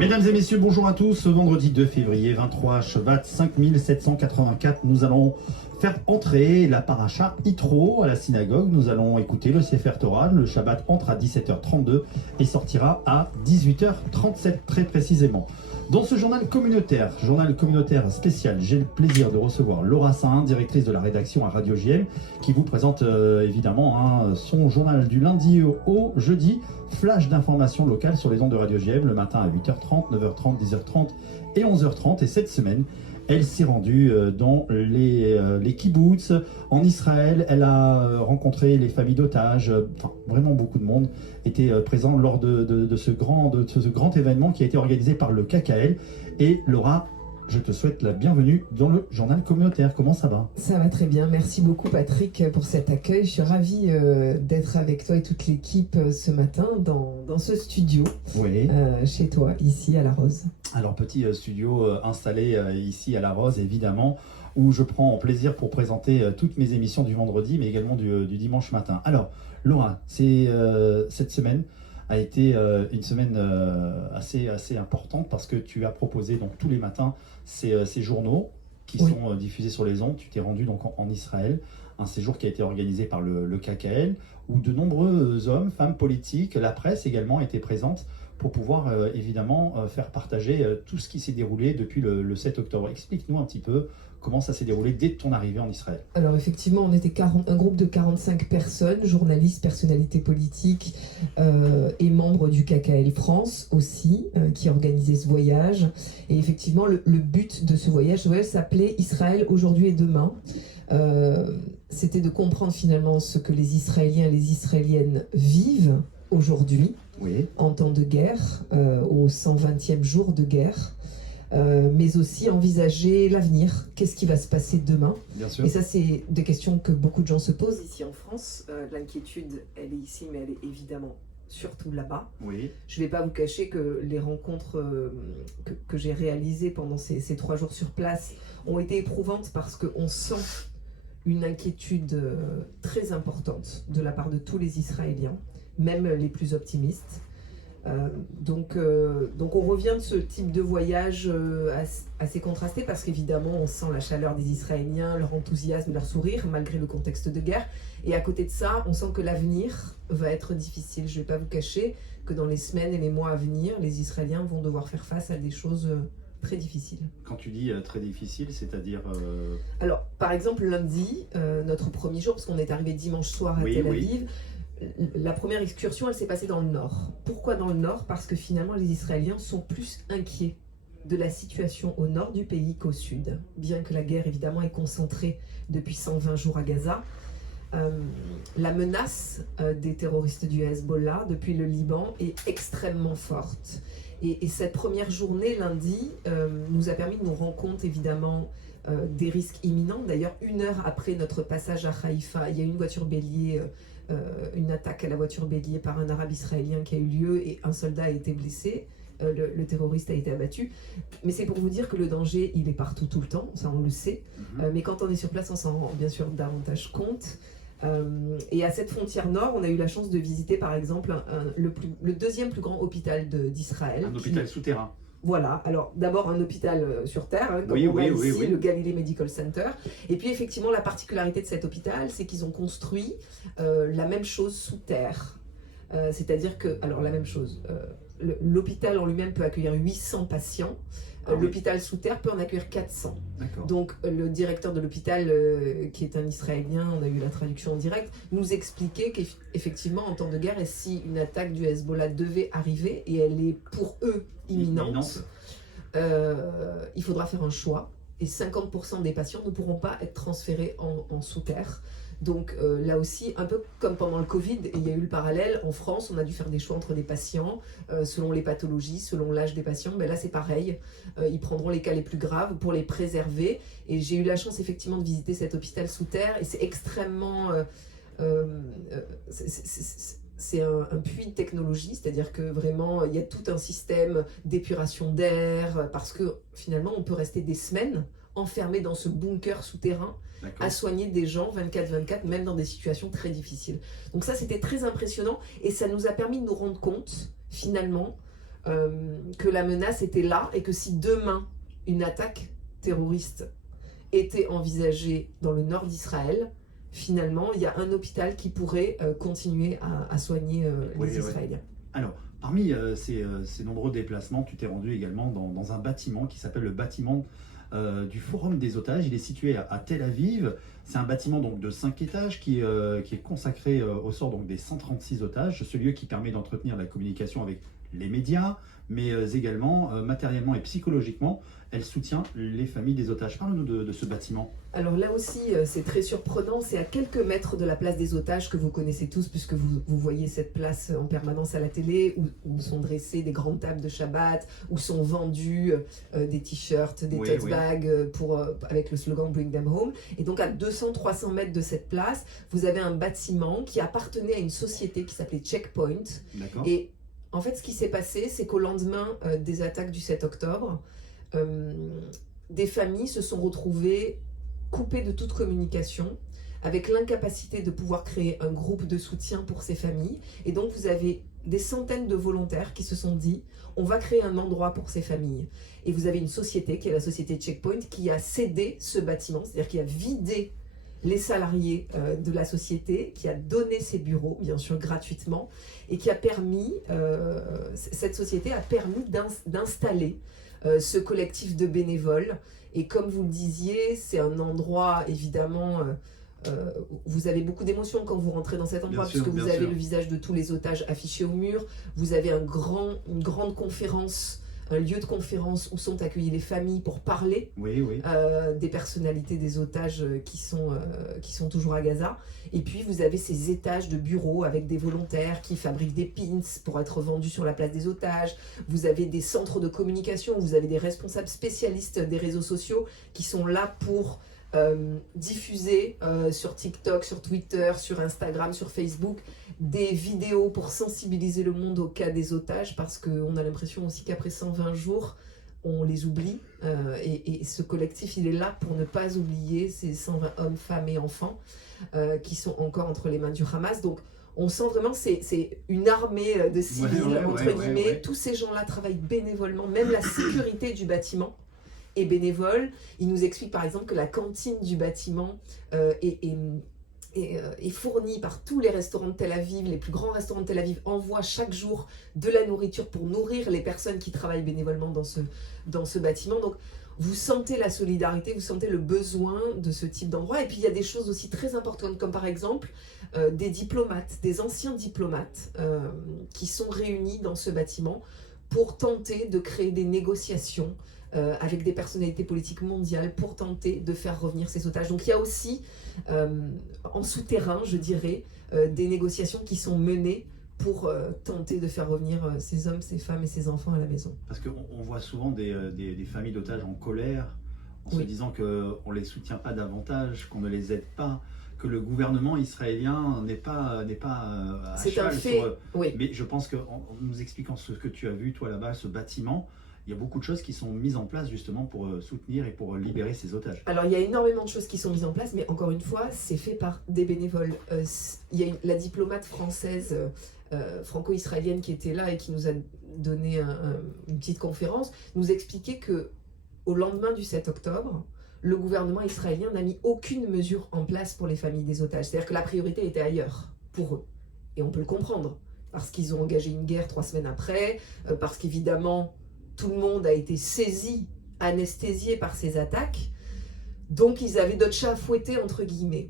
Mesdames et messieurs, bonjour à tous. Ce vendredi 2 février 23, Shevat 5784, nous allons faire entrer la paracha Yitro à la synagogue. Nous allons écouter le Sefer Torah. Le Shabbat entre à 17h32 et sortira à 18h37 très précisément. Dans ce journal communautaire spécial, j'ai le plaisir de recevoir Laura Saint, directrice de la rédaction à Radio JM, qui vous présente évidemment son journal du lundi au jeudi, flash d'informations locales sur les ondes de Radio JM, le matin à 8h30, 9h30, 10h30 et 11h30. Et cette semaine, elle s'est rendue dans les kibboutz en Israël. Elle a rencontré les familles d'otages. Enfin, vraiment beaucoup de monde était présent lors de ce grand événement qui a été organisé par le KKL. Et Laura, je te souhaite la bienvenue dans le journal communautaire. Comment ça va? Ça va très bien. Merci beaucoup Patrick pour cet accueil. Je suis ravie d'être avec toi et toute l'équipe ce matin dans ce studio, oui. Chez toi, ici à La Rose. Alors, petit studio installé ici à La Rose, évidemment, où je prends plaisir pour présenter toutes mes émissions du vendredi, mais également du dimanche matin. Alors, Laura, cette semaine a été une semaine assez importante parce que tu as proposé donc tous les matins ces journaux qui sont diffusés sur les ondes. Tu t'es rendu donc en Israël, un séjour qui a été organisé par le KKL, où de nombreux hommes, femmes politiques, la presse également étaient présentes pour pouvoir évidemment faire partager tout ce qui s'est déroulé depuis le 7 octobre. Explique-nous un petit peu comment ça s'est déroulé dès ton arrivée en Israël. Alors effectivement, on était un groupe de 45 personnes, journalistes, personnalités politiques et membres du KKL France aussi, qui organisaient ce voyage. Et effectivement, le but de ce voyage s'appelait Israël aujourd'hui et demain. C'était de comprendre finalement ce que les Israéliens et les Israéliennes vivent aujourd'hui, en temps de guerre, au 120e jour de guerre. Mais aussi envisager l'avenir, qu'est-ce qui va se passer demain. Bien sûr. Et ça, c'est des questions que beaucoup de gens se posent ici en France. L'inquiétude, elle est ici, mais elle est évidemment surtout là-bas. Oui. Je ne vais pas vous cacher que les rencontres que j'ai réalisées pendant ces 3 jours sur place ont été éprouvantes parce qu'on sent une inquiétude très importante de la part de tous les Israéliens, même les plus optimistes. Donc on revient de ce type de voyage assez contrasté parce qu'évidemment on sent la chaleur des Israéliens, leur enthousiasme, leur sourire malgré le contexte de guerre, et à côté de ça on sent que l'avenir va être difficile. Je ne vais pas vous cacher que dans les semaines et les mois à venir, les Israéliens vont devoir faire face à des choses très difficiles. Quand tu dis très difficile, c'est-à-dire Alors par exemple lundi, notre premier jour, parce qu'on est arrivé dimanche soir à Tel Aviv, la première excursion, elle s'est passée dans le nord. Pourquoi dans le nord? Parce que finalement, les Israéliens sont plus inquiets de la situation au nord du pays qu'au sud. Bien que la guerre, évidemment, est concentrée depuis 120 jours à Gaza, la menace des terroristes du Hezbollah depuis le Liban est extrêmement forte. Et cette première journée, lundi, nous a permis de nous rendre compte, évidemment, des risques imminents. D'ailleurs, 1 heure après notre passage à Haïfa, il y a une voiture bélier, une attaque à la voiture bélier par un arabe israélien qui a eu lieu et un soldat a été blessé. Le terroriste a été abattu. Mais c'est pour vous dire que le danger, il est partout tout le temps, ça on le sait. Mais quand on est sur place, on s'en rend bien sûr davantage compte. Et à cette frontière nord, on a eu la chance de visiter par exemple le 2e plus grand hôpital d'Israël. Un hôpital souterrain. Voilà, alors d'abord un hôpital sur terre, comme on a ici, le Galilee Medical Center. Et puis effectivement, la particularité de cet hôpital, c'est qu'ils ont construit la même chose sous terre. C'est-à-dire que, alors la même chose, l'hôpital en lui-même peut accueillir 800 patients. L'hôpital sous terre peut en accueillir 400. Donc le directeur de l'hôpital, qui est un Israélien, on a eu la traduction en direct, nous expliquait qu'effectivement en temps de guerre, et si une attaque du Hezbollah devait arriver, et elle est pour eux imminente, il faudra faire un choix, et 50% des patients ne pourront pas être transférés en sous terre. Donc là aussi, un peu comme pendant le Covid, il y a eu le parallèle, en France, on a dû faire des choix entre des patients, selon les pathologies, selon l'âge des patients. Mais là, c'est pareil, ils prendront les cas les plus graves pour les préserver. Et j'ai eu la chance, effectivement, de visiter cet hôpital sous terre, et c'est extrêmement... c'est un puits de technologie, c'est-à-dire que vraiment, il y a tout un système d'épuration d'air, parce que finalement, on peut rester des semaines enfermé dans ce bunker souterrain à soigner des gens 24/24, même dans des situations très difficiles. Donc ça, c'était très impressionnant et ça nous a permis de nous rendre compte, finalement, que la menace était là et que si demain une attaque terroriste était envisagée dans le nord d'Israël, finalement, il y a un hôpital qui pourrait continuer à soigner les Israéliens. Alors, parmi ces nombreux déplacements, tu t'es rendu également dans un bâtiment qui s'appelle le bâtiment du Forum des otages. Il est situé à Tel Aviv. C'est un bâtiment donc, de 5 étages qui est consacré au sort donc, des 136 otages. Ce lieu qui permet d'entretenir la communication avec les médias, mais également matériellement et psychologiquement, elle soutient les familles des otages. Parle-nous de ce bâtiment. Alors là aussi, c'est très surprenant. C'est à quelques mètres de la place des otages que vous connaissez tous, puisque vous voyez cette place en permanence à la télé, où sont dressées des grandes tables de Shabbat, où sont vendus des t-shirts, des tote bags avec le slogan Bring them home. Et donc à 200-300 mètres de cette place, vous avez un bâtiment qui appartenait à une société qui s'appelait Checkpoint. D'accord. Et en fait, ce qui s'est passé, c'est qu'au lendemain des attaques du 7 octobre, des familles se sont retrouvées coupées de toute communication, avec l'incapacité de pouvoir créer un groupe de soutien pour ces familles. Et donc, vous avez des centaines de volontaires qui se sont dit « on va créer un endroit pour ces familles ». Et vous avez une société, qui est la société Checkpoint, qui a cédé ce bâtiment, c'est-à-dire qui a vidé les salariés de la société, qui a donné ses bureaux, bien sûr gratuitement, et qui a permis, cette société a permis d'installer ce collectif de bénévoles. Et comme vous le disiez, c'est un endroit, évidemment, vous avez beaucoup d'émotions quand vous rentrez dans cet endroit, puisque vous avez le visage de tous les otages affichés au mur, vous avez une grande conférence, un lieu de conférence où sont accueillies les familles pour parler des personnalités des otages qui sont toujours à Gaza. Et puis vous avez ces étages de bureaux avec des volontaires qui fabriquent des pins pour être vendus sur la place des otages. Vous avez des centres de communication, vous avez des responsables spécialistes des réseaux sociaux qui sont là pour diffuser sur TikTok, sur Twitter, sur Instagram, sur Facebook, des vidéos pour sensibiliser le monde au cas des otages, parce qu'on a l'impression aussi qu'après 120 jours, on les oublie. Et ce collectif, il est là pour ne pas oublier ces 120 hommes, femmes et enfants qui sont encore entre les mains du Hamas. Donc, on sent vraiment que c'est une armée de civils, entre guillemets. Tous ces gens-là travaillent bénévolement, même la sécurité du bâtiment est bénévole. Il nous explique par exemple que la cantine du bâtiment est fournie par tous les restaurants de Tel Aviv. Les plus grands restaurants de Tel Aviv envoient chaque jour de la nourriture pour nourrir les personnes qui travaillent bénévolement dans ce bâtiment. Donc vous sentez la solidarité, vous sentez le besoin de ce type d'endroit. Et puis il y a des choses aussi très importantes, comme par exemple des diplomates, des anciens diplomates qui sont réunis dans ce bâtiment pour tenter de créer des négociations avec des personnalités politiques mondiales pour tenter de faire revenir ces otages. Donc il y a aussi en souterrain, je dirais, des négociations qui sont menées pour tenter de faire revenir ces hommes, ces femmes et ces enfants à la maison. Parce qu'on voit souvent des familles d'otages en colère, en se disant qu'on ne les soutient pas davantage, qu'on ne les aide pas, que le gouvernement israélien n'est pas à cheval sur... Mais je pense qu'en nous expliquant ce que tu as vu, toi là-bas, ce bâtiment, il y a beaucoup de choses qui sont mises en place justement pour soutenir et pour libérer ces otages. Alors il y a énormément de choses qui sont mises en place, mais encore une fois, c'est fait par des bénévoles. Il y a la diplomate française, franco-israélienne qui était là et qui nous a donné une petite conférence, nous expliquait qu'au lendemain du 7 octobre, le gouvernement israélien n'a mis aucune mesure en place pour les familles des otages. C'est-à-dire que la priorité était ailleurs pour eux. Et on peut le comprendre, parce qu'ils ont engagé une guerre 3 semaines après, parce qu'évidemment, tout le monde a été saisi, anesthésié par ces attaques. Donc, ils avaient d'autres chats à fouetter, entre guillemets.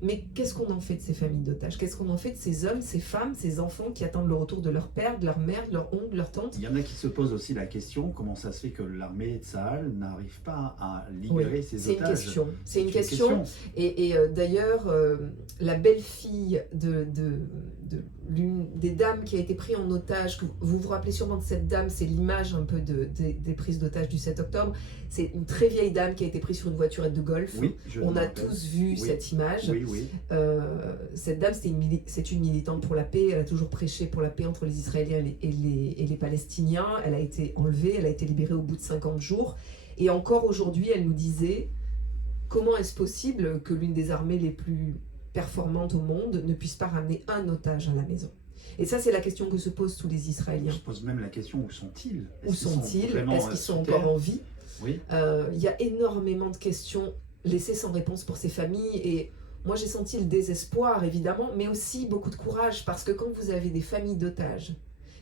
Mais qu'est-ce qu'on en fait de ces familles d'otages? Qu'est-ce qu'on en fait de ces hommes, ces femmes, ces enfants qui attendent le retour de leur père, de leur mère, de leur oncle, de leur tante? Il y en a qui se posent aussi la question, comment ça se fait que l'armée de Tsahal n'arrive pas à libérer ces otages? C'est une question. Et d'ailleurs, la belle-fille de l'une des dames qui a été prise en otage, vous vous rappelez sûrement de cette dame, c'est l'image un peu des prises d'otages du 7 octobre. C'est une très vieille dame qui a été prise sur une voiturette de golf. Oui, on a tous vu cette image. Cette dame, c'est une militante pour la paix. Elle a toujours prêché pour la paix entre les Israéliens et les Palestiniens. Elle a été enlevée, elle a été libérée au bout de 50 jours. Et encore aujourd'hui, elle nous disait comment est-ce possible que l'une des armées les plus performantes au monde ne puisse pas ramener un otage à la maison. Et ça, c'est la question que se posent tous les Israéliens. On se pose même la question, où sont-ils? Où sont-ils? Est-ce qu'ils sont sur encore Terre? en vie? Oui. Il y a énormément de questions laissées sans réponse pour ces familles. Et moi, j'ai senti le désespoir, évidemment, mais aussi beaucoup de courage, parce que quand vous avez des familles d'otages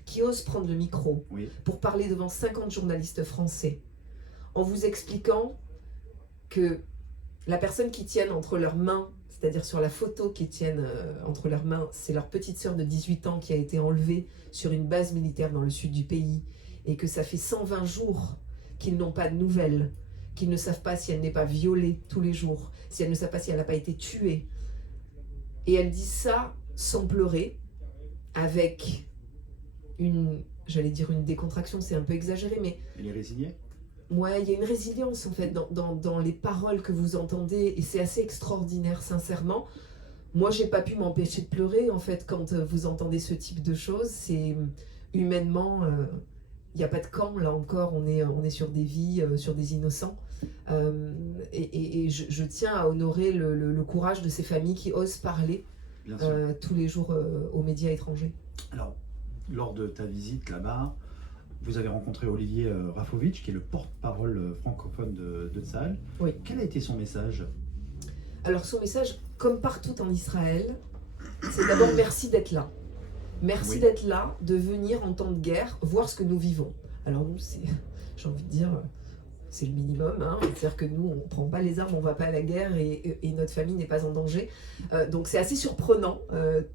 qui osent prendre le micro pour parler devant 50 journalistes français, en vous expliquant que la personne qui tiennent entre leurs mains, c'est-à-dire sur la photo qu'ils tiennent entre leurs mains, c'est leur petite sœur de 18 ans qui a été enlevée sur une base militaire dans le sud du pays, et que ça fait 120 jours qu'ils n'ont pas de nouvelles, qu'ils ne savent pas si elle n'est pas violée tous les jours, si elle ne sait pas si elle n'a pas été tuée. Et elle dit ça sans pleurer, avec j'allais dire une décontraction, c'est un peu exagéré, mais... Elle est résignée? Ouais, il y a une résilience en fait dans les paroles que vous entendez, et c'est assez extraordinaire, sincèrement. Moi, j'ai pas pu m'empêcher de pleurer en fait quand vous entendez ce type de choses. C'est humainement, il n'y a pas de camp, là encore, on est sur des vies, sur des innocents. Et je tiens à honorer le courage de ces familles qui osent parler tous les jours aux médias étrangers. Alors, lors de ta visite là-bas, vous avez rencontré Olivier Rafovitch, qui est le porte-parole francophone de Tsahal. Oui. Quel a été son message? Alors son message, comme partout en Israël, c'est d'abord merci d'être là. Merci d'être là, de venir en temps de guerre, voir ce que nous vivons. Alors nous, j'ai envie de dire, c'est le minimum. Hein. C'est-à-dire que nous, on ne prend pas les armes, on ne va pas à la guerre et notre famille n'est pas en danger. Donc c'est assez surprenant.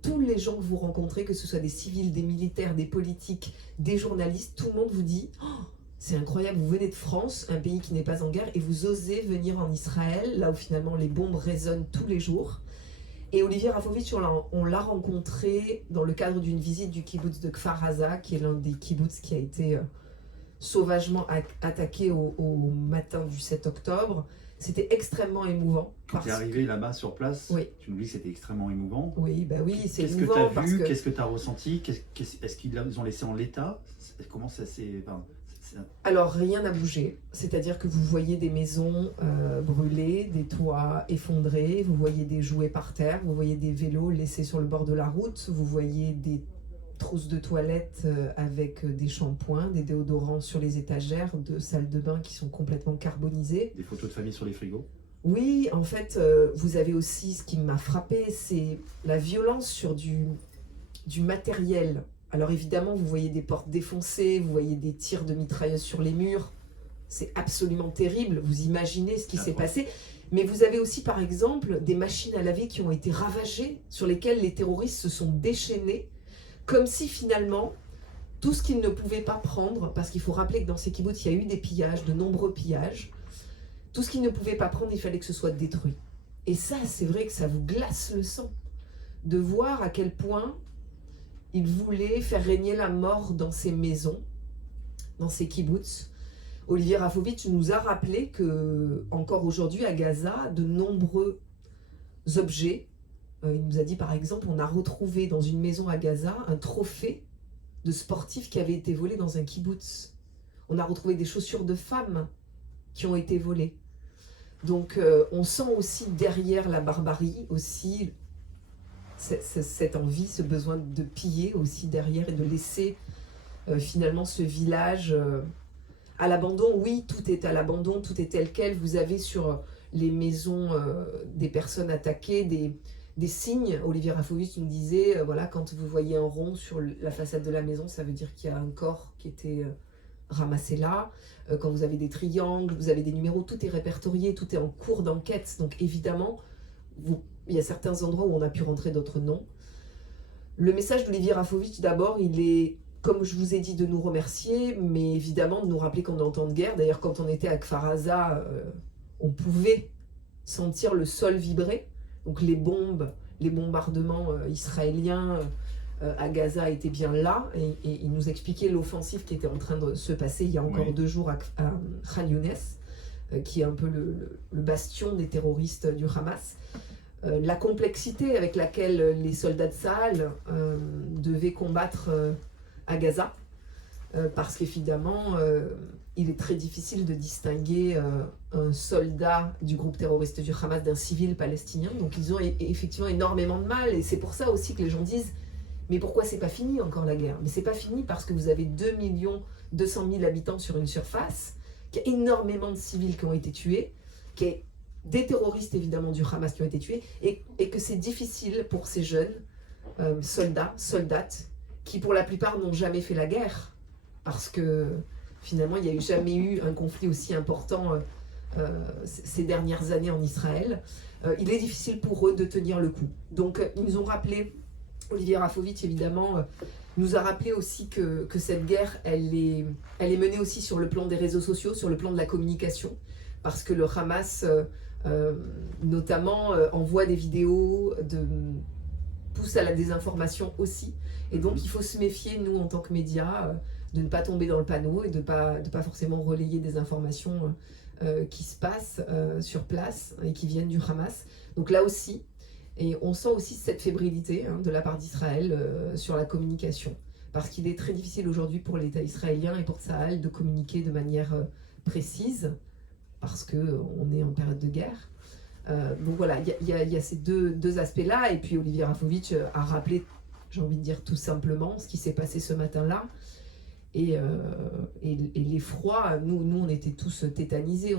Tous les gens que vous rencontrez, que ce soit des civils, des militaires, des politiques, des journalistes, tout le monde vous dit oh, c'est incroyable, vous venez de France, un pays qui n'est pas en guerre, et vous osez venir en Israël, là où finalement les bombes résonnent tous les jours. Et Olivier Rafovitch, on l'a rencontré dans le cadre d'une visite du kibbutz de Kfar Aza, qui est l'un des kibbutz qui a été sauvagement attaqué au matin du 7 octobre. C'était extrêmement émouvant. Quand tu es arrivé là-bas sur place, tu nous dis que c'était extrêmement émouvant. Oui, bah oui, c'est émouvant. Qu'est-ce que tu as vu? Qu'est-ce que tu as ressenti? Est-ce qu'ils ont laissé en l'état? Comment ça s'est... Alors, rien n'a bougé. C'est-à-dire que vous voyez des maisons brûlées, des toits effondrés, vous voyez des jouets par terre, vous voyez des vélos laissés sur le bord de la route, vous voyez des trousses de toilettes avec des shampoings, des déodorants sur les étagères de salles de bain qui sont complètement carbonisées. Des photos de famille sur les frigos? Oui, en fait, vous avez aussi, ce qui m'a frappé, c'est la violence sur du matériel. Alors évidemment, vous voyez des portes défoncées, vous voyez des tirs de mitrailleuses sur les murs. C'est absolument terrible, vous imaginez ce qui s'est passé. Mais vous avez aussi, par exemple, des machines à laver qui ont été ravagées, sur lesquelles les terroristes se sont déchaînés, comme si finalement, tout ce qu'ils ne pouvaient pas prendre, parce qu'il faut rappeler que dans ces kibbutz, il y a eu des pillages, de nombreux pillages, tout ce qu'ils ne pouvaient pas prendre, il fallait que ce soit détruit. Et ça, c'est vrai que ça vous glace le sang, de voir à quel point ils voulaient faire régner la mort dans ces maisons, dans ces kibbutz. Olivier Rafovitch nous a rappelé que, encore aujourd'hui à Gaza, de nombreux objets, il nous a dit par exemple, on a retrouvé dans une maison à Gaza un trophée de sportif qui avait été volé dans un kibbutz. On a retrouvé des chaussures de femmes qui ont été volées. Donc on sent aussi derrière la barbarie aussi cette envie, ce besoin de piller aussi derrière et de laisser finalement ce village à l'abandon. Oui, tout est à l'abandon, tout est tel quel. Vous avez sur les maisons des personnes attaquées des signes. Olivier Rafovitch nous disait, voilà, quand vous voyez un rond sur la façade de la maison, ça veut dire qu'il y a un corps qui était ramassé là. Quand vous avez des triangles, vous avez des numéros, tout est répertorié, tout est en cours d'enquête. Donc évidemment, il y a certains endroits où on a pu rentrer, d'autres non. Le message d'Olivier Rafovitch, d'abord, il est, comme je vous ai dit, de nous remercier, mais évidemment de nous rappeler qu'on est en temps de guerre. D'ailleurs, quand on était à Kfar Aza, on pouvait sentir le sol vibrer. Donc les bombes, les bombardements israéliens à Gaza étaient bien là. Et il nous expliquait l'offensive qui était en train de se passer il y a encore 2 jours à Khan Younes, qui est un peu le bastion des terroristes du Hamas. La complexité avec laquelle les soldats de Tsahal devaient combattre à Gaza, parce qu'évidemment, il est très difficile de distinguer un soldat du groupe terroriste du Hamas d'un civil palestinien. Donc ils ont effectivement énormément de mal, et c'est pour ça aussi que les gens disent « Mais pourquoi c'est pas fini encore la guerre? Mais c'est pas fini parce que vous avez 2 200 000 habitants sur une surface, qu'il y a énormément de civils qui ont été tués, qu'il y a des terroristes évidemment du Hamas qui ont été tués, et que c'est difficile pour ces jeunes soldates, qui pour la plupart n'ont jamais fait la guerre, parce que finalement il n'y a jamais eu un conflit aussi important ces dernières années en Israël. Il est difficile pour eux de tenir le coup. Donc ils nous ont rappelé, Olivier Rafovitch évidemment, nous a rappelé aussi que cette guerre, elle est menée aussi sur le plan des réseaux sociaux, sur le plan de la communication, parce que le Hamas, notamment, envoie des vidéos, pousse à la désinformation aussi. Et donc, il faut se méfier, nous, en tant que médias, de ne pas tomber dans le panneau et de pas forcément relayer des informations qui se passent sur place et qui viennent du Hamas. Donc là aussi, et on sent aussi cette fébrilité de la part d'Israël sur la communication. Parce qu'il est très difficile aujourd'hui pour l'État israélien et pour Tsahal de communiquer de manière précise, parce qu'on est en période de guerre. Donc voilà, il y a ces deux aspects-là. Et puis Olivier Rafovitch a rappelé, j'ai envie de dire tout simplement, ce qui s'est passé ce matin-là. Et l'effroi, nous on était tous tétanisés.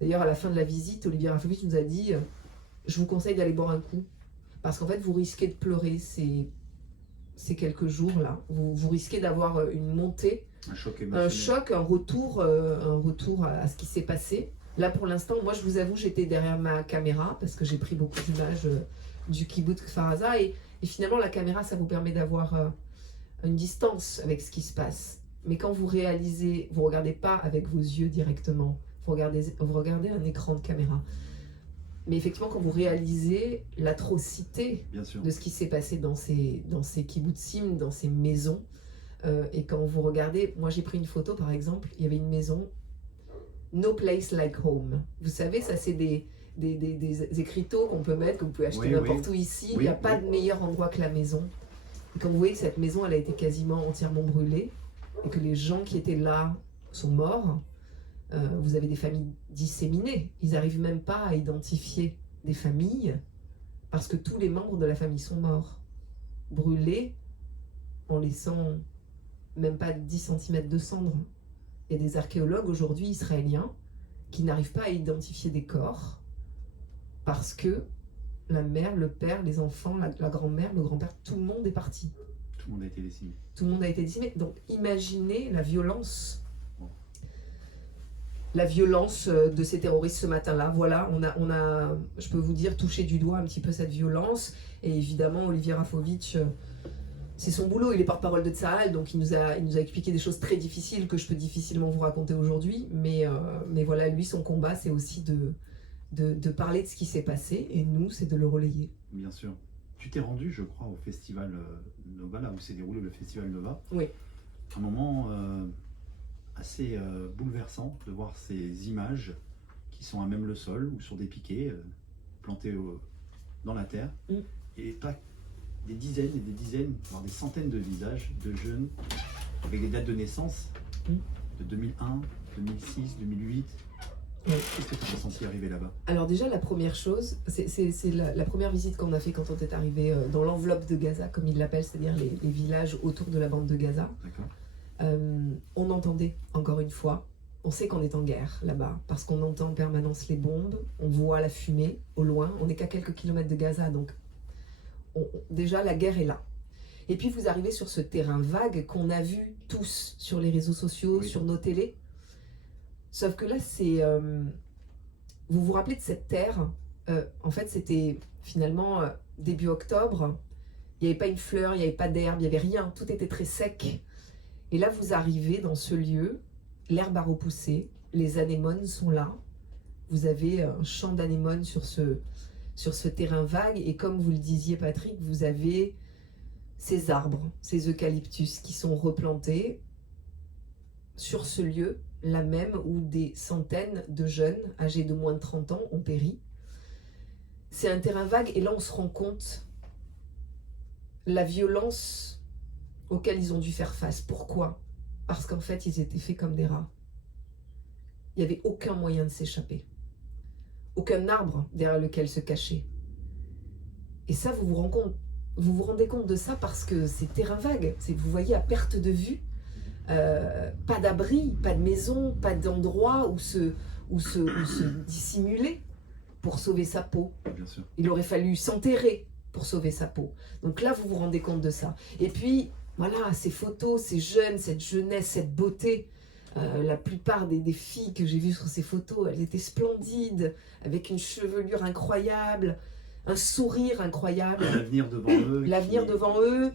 D'ailleurs, à la fin de la visite, Olivier Rafovitch nous a dit je vous conseille d'aller boire un coup, parce qu'en fait, vous risquez de pleurer ces quelques jours-là. Vous risquez d'avoir une montée, un choc, un retour à ce qui s'est passé. Là, pour l'instant, moi, je vous avoue, j'étais derrière ma caméra, parce que j'ai pris beaucoup d'images du kibbutz Kfar Aza, et finalement, la caméra, ça vous permet d'avoir une distance avec ce qui se passe. Mais quand vous réalisez, vous ne regardez pas avec vos yeux directement, vous regardez un écran de caméra. Mais effectivement, quand vous réalisez l'atrocité de ce qui s'est passé dans ces kibbutzim, dans ces maisons, et quand vous regardez, moi j'ai pris une photo par exemple, il y avait une maison, No place like home. Vous savez, ça c'est des écriteaux qu'on peut mettre, que vous pouvez acheter n'importe où ici. Il n'y a pas de meilleur endroit que la maison. Et quand vous voyez que cette maison, elle a été quasiment entièrement brûlée, et que les gens qui étaient là sont morts, vous avez des familles disséminées. Ils n'arrivent même pas à identifier des familles parce que tous les membres de la famille sont morts, brûlés en laissant même pas 10 cm de cendres. Il y a des archéologues aujourd'hui israéliens qui n'arrivent pas à identifier des corps parce que la mère, le père, les enfants, la grand-mère, le grand-père, tout le monde est parti. Tout le monde a été décimé. Tout le monde a été décimé. Donc imaginez la violence. La violence de ces terroristes ce matin-là. Voilà, on a, je peux vous dire, touché du doigt un petit peu cette violence. Et évidemment, Olivier Rafovitch, c'est son boulot, il est porte-parole de Tsahal, donc il nous a expliqué des choses très difficiles que je peux difficilement vous raconter aujourd'hui. Mais voilà, lui, son combat, c'est aussi de parler de ce qui s'est passé, et nous, c'est de le relayer. Bien sûr. Tu t'es rendu, je crois, au festival Nova, là où s'est déroulé le festival Nova. Oui. Un moment assez bouleversant de voir ces images qui sont à même le sol ou sur des piquets plantés dans la terre. Et pas des dizaines et des dizaines, voire des centaines de visages de jeunes avec des dates de naissance de 2001, 2006, 2008. Qu'est-ce que tu as ressenti arriver là-bas? Alors déjà, la première chose, c'est la première visite qu'on a fait quand on est arrivé dans l'enveloppe de Gaza, comme ils l'appellent, c'est-à-dire les villages autour de la bande de Gaza. D'accord. On entendait, encore une fois, on sait qu'on est en guerre là-bas, parce qu'on entend en permanence les bombes, on voit la fumée au loin, on n'est qu'à quelques kilomètres de Gaza, donc déjà la guerre est là. Et puis vous arrivez sur ce terrain vague qu'on a vu tous sur les réseaux sociaux, sur nos télés, sauf que là c'est... vous vous rappelez de cette terre, en fait c'était finalement début octobre, il n'y avait pas une fleur, il n'y avait pas d'herbe, il n'y avait rien, tout était très sec. Et là, vous arrivez dans ce lieu, l'herbe a repoussé, les anémones sont là. Vous avez un champ d'anémones sur ce terrain vague. Et comme vous le disiez, Patrick, vous avez ces arbres, ces eucalyptus qui sont replantés sur ce lieu, là même où des centaines de jeunes âgés de moins de 30 ans ont péri. C'est un terrain vague et là, on se rend compte la violence auxquels ils ont dû faire face. Pourquoi? Parce qu'en fait, ils étaient faits comme des rats. Il n'y avait aucun moyen de s'échapper. Aucun arbre derrière lequel se cacher. Et ça, vous vous vous vous rendez compte de ça parce que c'est terrain vague. Vous voyez à perte de vue, pas d'abri, pas de maison, pas d'endroit où se dissimuler pour sauver sa peau. Bien sûr. Il aurait fallu s'enterrer pour sauver sa peau. Donc là, vous vous rendez compte de ça. Et puis, voilà, ces photos, ces jeunes, cette jeunesse, cette beauté. La plupart des filles que j'ai vues sur ces photos, elles étaient splendides, avec une chevelure incroyable, un sourire incroyable. L'avenir devant eux. L'avenir devant eux.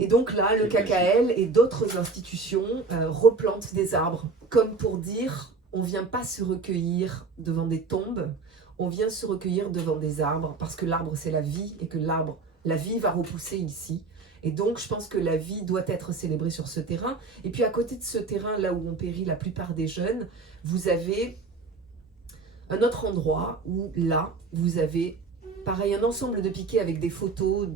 Et donc là, le KKL et d'autres institutions replantent des arbres, comme pour dire, on ne vient pas se recueillir devant des tombes, on vient se recueillir devant des arbres, parce que l'arbre c'est la vie, et que la vie va repousser ici. Et donc, je pense que la vie doit être célébrée sur ce terrain. Et puis, à côté de ce terrain, là où on périt la plupart des jeunes, vous avez un autre endroit où, là, vous avez, pareil, un ensemble de piquets avec des photos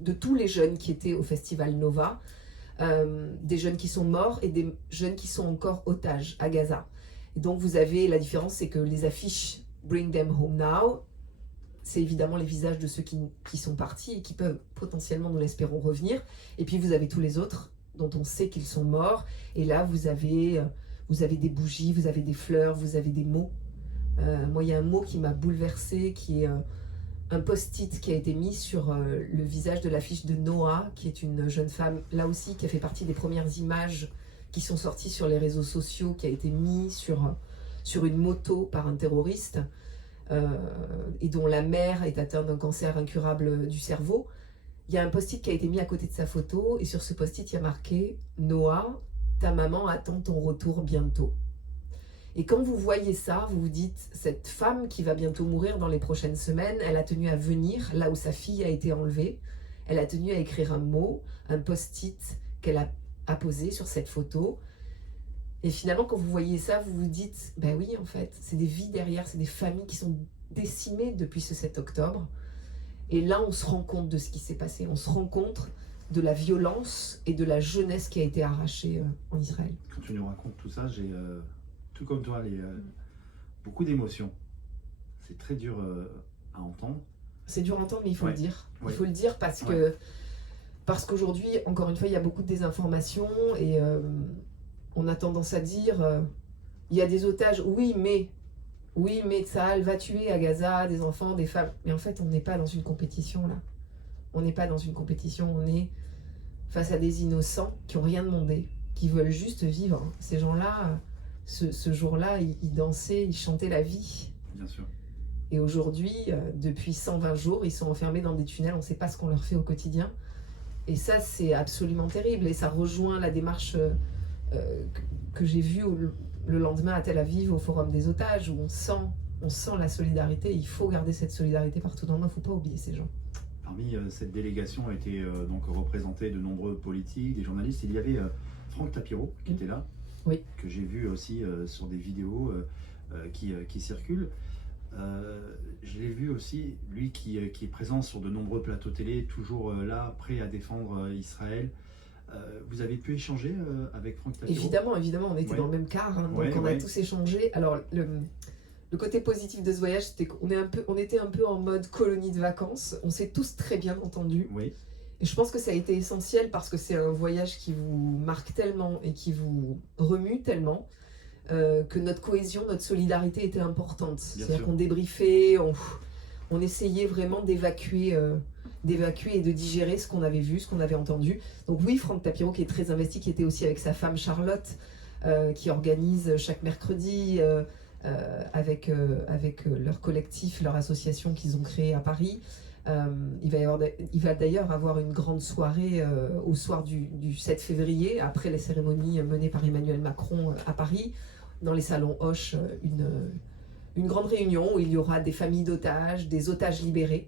de tous les jeunes qui étaient au Festival Nova, des jeunes qui sont morts et des jeunes qui sont encore otages à Gaza. Et donc, vous avez, la différence, c'est que les affiches « Bring them home now », c'est évidemment les visages de ceux qui sont partis et qui peuvent potentiellement, nous l'espérons, revenir. Et puis vous avez tous les autres dont on sait qu'ils sont morts. Et là, vous avez des bougies, vous avez des fleurs, vous avez des mots. Moi, il y a un mot qui m'a bouleversée, qui est un post-it qui a été mis sur le visage de l'affiche de Noah, qui est une jeune femme, là aussi, qui a fait partie des premières images qui sont sorties sur les réseaux sociaux, qui a été mis sur une moto par un terroriste. Et dont la mère est atteinte d'un cancer incurable du cerveau. Il y a un post-it qui a été mis à côté de sa photo, et sur ce post-it, il y a marqué « Noah, ta maman attend ton retour bientôt ». Et quand vous voyez ça, vous vous dites, cette femme qui va bientôt mourir dans les prochaines semaines, elle a tenu à venir là où sa fille a été enlevée, elle a tenu à écrire un mot, un post-it qu'elle a apposé sur cette photo. Et finalement, quand vous voyez ça, vous vous dites, ben oui, en fait, c'est des vies derrière, c'est des familles qui sont décimées depuis ce 7 octobre. Et là, on se rend compte de ce qui s'est passé. On se rend compte de la violence et de la jeunesse qui a été arrachée en Israël. Quand tu nous racontes tout ça, j'ai, tout comme toi, beaucoup d'émotions. C'est très dur à entendre. C'est dur à entendre, mais il faut le dire. Ouais. Il faut le dire parce qu'aujourd'hui, encore une fois, il y a beaucoup de désinformation et... on a tendance à dire, il y a des otages, oui, mais Tsahal va tuer à Gaza des enfants, des femmes. Mais en fait, on n'est pas dans une compétition, là. On n'est pas dans une compétition, on est face à des innocents qui n'ont rien demandé, qui veulent juste vivre. Ces gens-là, ce jour-là, ils dansaient, ils chantaient la vie. Bien sûr. Et aujourd'hui, depuis 120 jours, ils sont enfermés dans des tunnels, on ne sait pas ce qu'on leur fait au quotidien. Et ça, c'est absolument terrible. Et ça rejoint la démarche... que j'ai vu le lendemain à Tel Aviv au Forum des otages, où on sent la solidarité. Il faut garder cette solidarité partout dans le monde, il ne faut pas oublier ces gens. Parmi cette délégation a été donc représentée de nombreux politiques, des journalistes. Il y avait Franck Tapiro qui était là, oui. Que j'ai vu aussi sur des vidéos qui circulent. Je l'ai vu aussi, lui qui est présent sur de nombreux plateaux télé, toujours là, prêt à défendre Israël. Vous avez pu échanger avec Franck Tapiro? Évidemment, on était dans le même car, hein, donc on a tous échangé. Alors, le côté positif de ce voyage, c'était qu'on était un peu en mode colonie de vacances. On s'est tous très bien entendus. Oui. Et je pense que ça a été essentiel parce que c'est un voyage qui vous marque tellement et qui vous remue tellement que notre cohésion, notre solidarité était importante. C'est-à-dire qu'on débriefait, on essayait vraiment d'évacuer et de digérer ce qu'on avait vu, ce qu'on avait entendu. Donc oui, Franck Tapiro qui est très investi, qui était aussi avec sa femme Charlotte, qui organise chaque mercredi avec leur collectif, leur association qu'ils ont créée à Paris. Il va d'ailleurs avoir une grande soirée au soir du 7 février, après les cérémonies menées par Emmanuel Macron à Paris, dans les salons Hoche, une grande réunion où il y aura des familles d'otages, des otages libérés.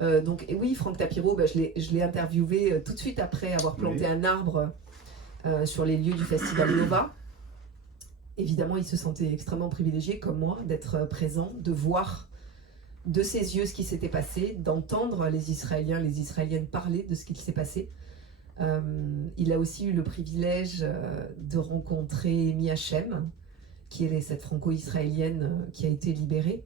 Et oui, Franck Tapiro, je l'ai interviewé tout de suite après avoir planté un arbre sur les lieux du Festival Nova. Évidemment, il se sentait extrêmement privilégié, comme moi, d'être présent, de voir de ses yeux ce qui s'était passé, d'entendre les Israéliens, les Israéliennes parler de ce qui s'est passé. Il a aussi eu le privilège de rencontrer Mia Shem, qui est cette franco-israélienne qui a été libérée.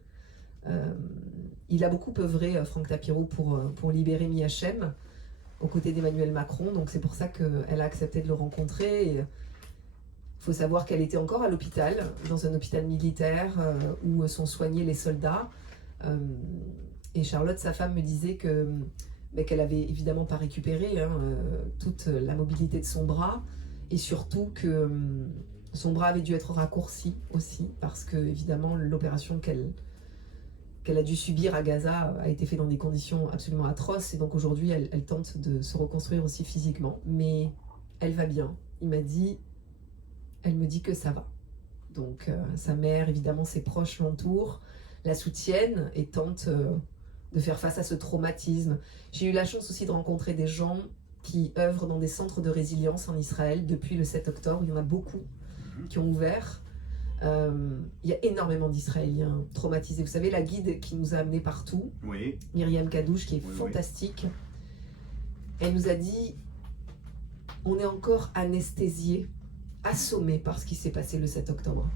il a beaucoup œuvré, Franck Tapiro, pour libérer Miachem, aux côtés d'Emmanuel Macron. Donc c'est pour ça qu'elle a accepté de le rencontrer. Il faut savoir qu'elle était encore à l'hôpital, dans un hôpital militaire où sont soignés les soldats. Et Charlotte, sa femme, me disait qu'elle avait évidemment pas récupéré toute la mobilité de son bras, et surtout que son bras avait dû être raccourci aussi, parce que évidemment l'opération qu'elle a dû subir à Gaza a été faite dans des conditions absolument atroces, et donc aujourd'hui elle tente de se reconstruire aussi physiquement, mais elle va bien. Elle me dit que ça va. Donc sa mère, évidemment ses proches l'entourent, la soutiennent et tentent de faire face à ce traumatisme. J'ai eu la chance aussi de rencontrer des gens qui œuvrent dans des centres de résilience en Israël depuis le 7 octobre. Il y en a beaucoup qui ont ouvert. Il y a énormément d'Israéliens traumatisés. Vous savez, la guide qui nous a amenés partout, Oui. Myriam Kadouche, qui est fantastique, elle nous a dit, on est encore anesthésiés, assommés par ce qui s'est passé le 7 octobre.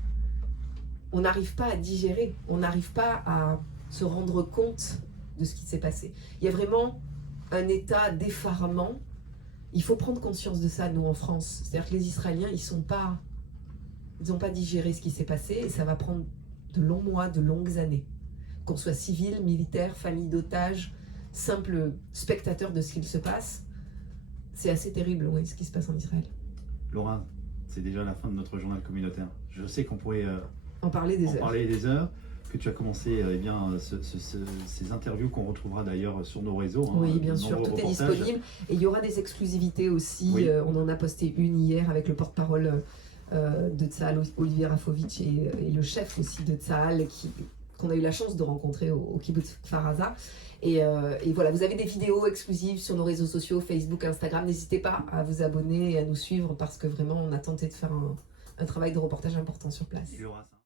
On n'arrive pas à digérer, on n'arrive pas à se rendre compte de ce qui s'est passé. Il y a vraiment un état d'effarement. Il faut prendre conscience de ça, nous, en France. C'est-à-dire que les Israéliens, ils n'ont pas digéré ce qui s'est passé, et ça va prendre de longs mois, de longues années. Qu'on soit civil, militaire, famille d'otages, simple spectateur de ce qu'il se passe, c'est assez terrible, oui, ce qui se passe en Israël. Laura, c'est déjà la fin de notre journal communautaire. Je sais qu'on pourrait en parler des heures. Que tu as commencé ces interviews qu'on retrouvera d'ailleurs sur nos réseaux. Oui, bien sûr, tout est disponible. Et il y aura des exclusivités aussi. Oui. On en a posté une hier avec le porte-parole de Tsahal, Olivier Rafovitch, et le chef aussi de Tsahal, qu'on a eu la chance de rencontrer au kibbutz Kfar Aza. Et voilà, vous avez des vidéos exclusives sur nos réseaux sociaux, Facebook, Instagram. N'hésitez pas à vous abonner et à nous suivre, parce que vraiment, on a tenté de faire un travail de reportage important sur place.